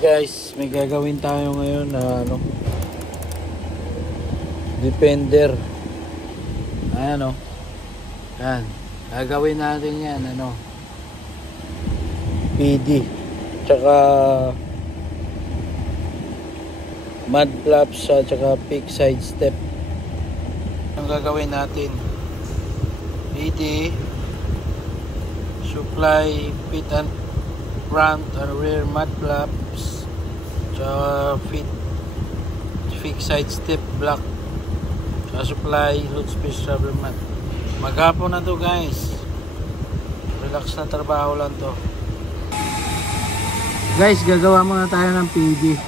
Guys, may gagawin tayo ngayon na Defender. Ayan yan, gagawin natin yan PD tsaka mud flaps tsaka peak side step ang gagawin natin. PD, supply fit and front and rear mud flaps, fixed side step block, supply load space rubber mat. Maghapon na to guys, relax na trabaho lang to guys. Gagawa muna tayo ng PD.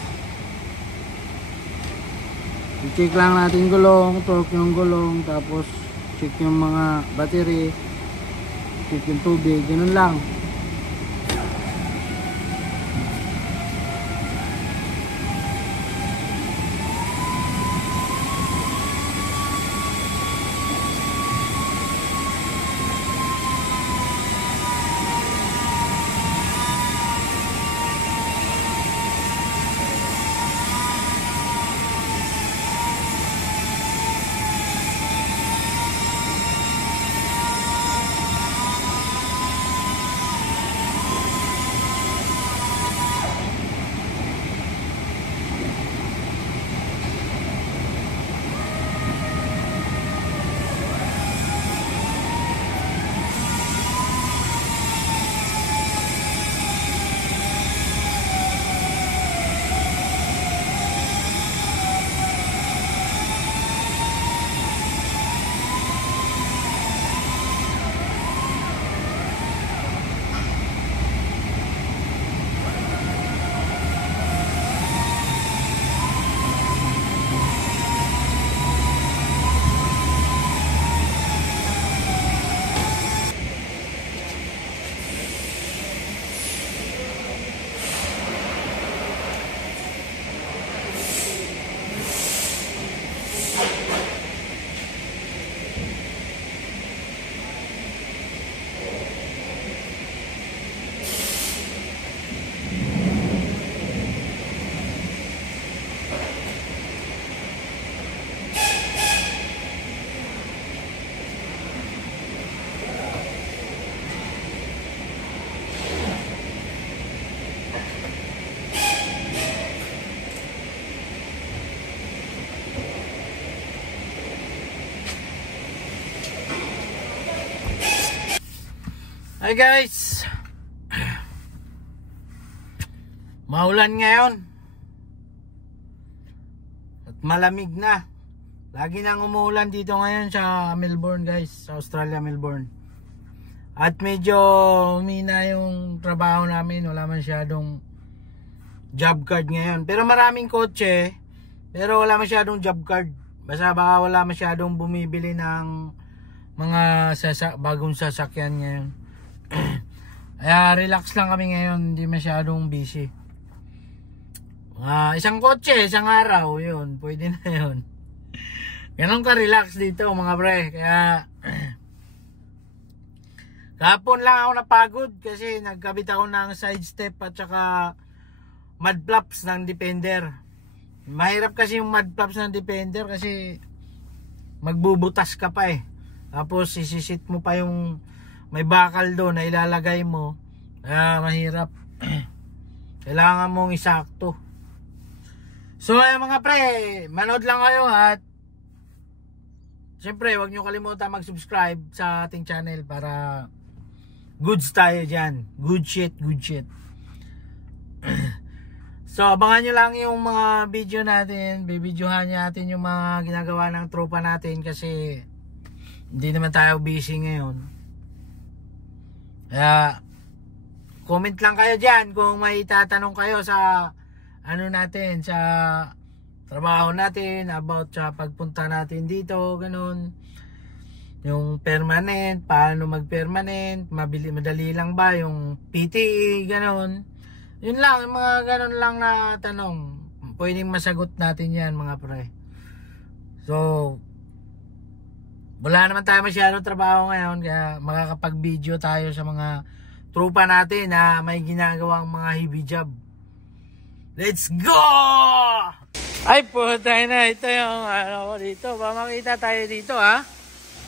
I-check lang natin gulong, torque yung gulong, tapos check yung mga battery, check yung tubig, ganun lang. Hi guys, maulan ngayon at malamig na. Lagi nang umuulan dito ngayon sa Melbourne guys, sa Australia, Melbourne. At medyo umina yung trabaho namin, wala masyadong job card ngayon. Pero maraming kotse, pero wala masyadong job card. Basta baka wala masyadong bumibili ng mga bagong sasakyan ngayon. Kaya relax lang kami ngayon, hindi masyadong busy. Isang kotse, isang araw, yun, pwede na yun. Ganun ka relax dito mga pre. Kaya kahapon lang ako napagod kasi nagkabit ako ng side step at saka mud flaps ng Defender. Mahirap kasi yung mud flaps ng Defender kasi magbubutas ka pa eh. Tapos isisit mo pa yung may bakal doon na ilalagay mo. Mahirap. Kailangan mong isakto. So mga pre, manood lang kayo at siyempre huwag nyo kalimutan mag-subscribe sa ating channel para goods tayo dyan. Good shit, good shit. So abangan nyo lang yung mga video natin. Bibidyohan natin yung mga ginagawa ng tropa natin kasi hindi naman tayo busy ngayon. Kaya comment lang kayo dyan kung may tatanong kayo sa ano natin, sa trabaho natin, about sa pagpunta natin dito, ganun. Yung permanent, paano mag-permanent, madali lang ba yung PTE, ganun. Yun lang, yung mga ganun lang na tanong. Pwedeng masagot natin yan mga pre. So, wala naman tayo masyadong trabaho ngayon, kaya makakapag-video tayo sa mga tropa natin na may ginagawang mga heavy job. Let's go! Ay po, tayo na. Ito yung ano ko dito. Makita tayo dito ha.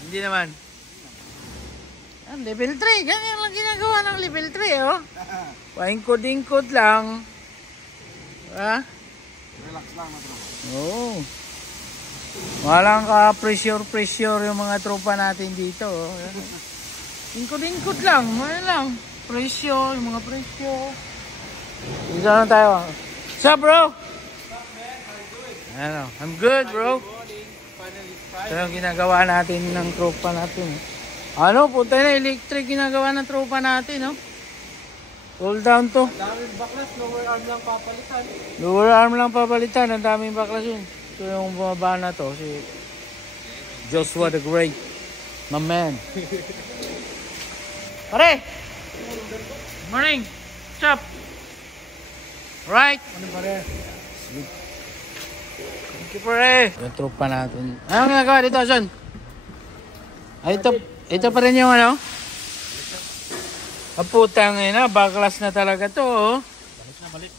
Hindi naman. Level 3. Ganyan lang ginagawa ng level 3 oh. Paingkod-ingkod lang. Ha? Relax lang na bro. Oo. Walang ka-pressure yung mga tropa natin dito. Oh. Ingkod-ingkod lang. Ano lang. Presyo, yung mga presyo. Dito na tayo. What's up bro? Ano, I'm good bro. Ito yung ginagawa natin ng tropa natin. Ano, punta na electric ginagawa ng tropa natin. No? Roll down to. Ang daming baklas, lower arm lang papalitan. Lower arm lang papalitan. Ang daming baklas yun. Ito yung bumaba na to. Si Joshua the Great. My man. Pare! Morning! What's up? Right? Ano pare? Thank you pare. Yung tropa natin. Anong ginagawa dito, Son? Ay, ito pa rin yung ano? Putang ina, baklas na talaga to oh. Balik na, balik.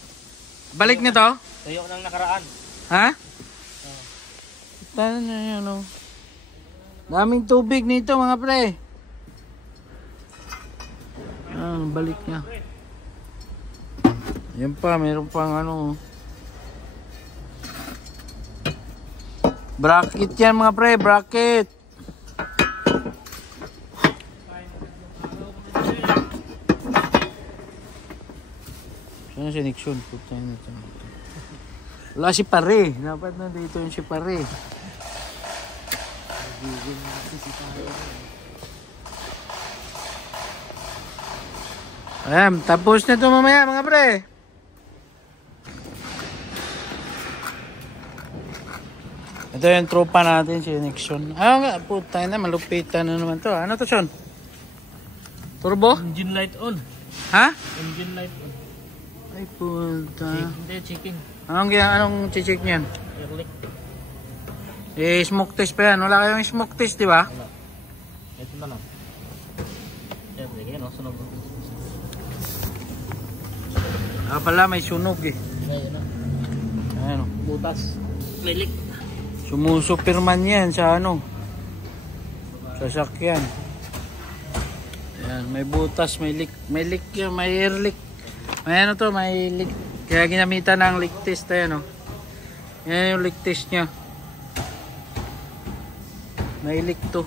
Balik na to? Tayo ng nakaraan. Ha? Tara na yun oh. Daming tubig nito mga pre. Balik niya. Yan pa, mayroon pang ano. Bracket yan mga pre, bracket. Saan si Nixon? Puta na ito. Wala si pare. Dapat na dito yung si pare. Ayan, tapos na ito mamaya mga pre. Ito yung tropa natin, si Nixon. Ah, puta na, malupitan na naman to. Ano to, Son? Turbo? Engine light on. Ha? Engine light on. Ay, puta. Hindi, chicken. Anong chichik niyan? Air leak. Eh, smoke test pa yan. Wala kayong smoke test, di ba? Wala. Ito na lang. Air leak, yan o, sunog. Ah, pala, may sunog eh. Ayun na. Ayan o. Butas. May leak. Sumusuperman yan sa ano. Sasakyan. Ayan, may butas, may leak. May leak yan, may air leak. May ano to, may leak. Kaya ginamitan ng leak test. Ayan o. Yan yung leak test nya. May leak to.